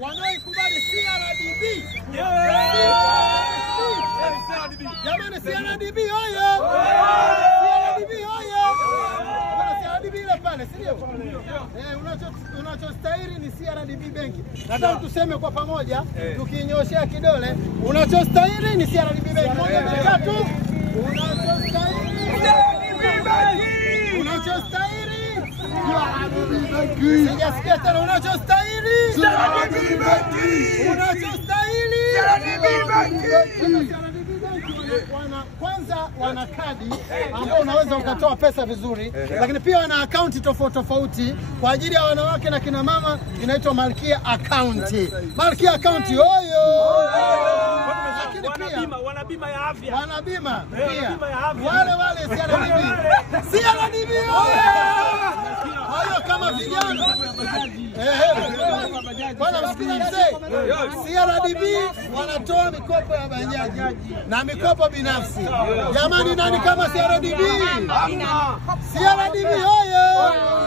wanaikubali CRDB. Jamani, CRDB hoyo! CRDB hoyo! CRDB ile pale, si ndio? Unachostahili ni CRDB benki. Nataka tuseme kwa pamoja, tukinyoshea kidole, unachostahili ni CRDB benki. Moja, mbili, tatu. Unachostahili sijasikia tena. Unachostahili CRDB benki. Unachostahili CRDB benki. Kwanza wana kadi ambao unaweza ukatoa pesa vizuri, lakini pia wana akaunti tofauti kwa ajili ya wanawake na kina mama, inaitwa Malkia account. Malkia account hoyo! Lakini pia wana bima ya afya. Wana bima pia. Wale CRDB hoyo! Hayo kama vijana. Bwana msikiza mzee, CRDB wanatoa mikopo ya bajaji na mikopo binafsi. Jamani, nani kama CRDB? CRDB hoyo!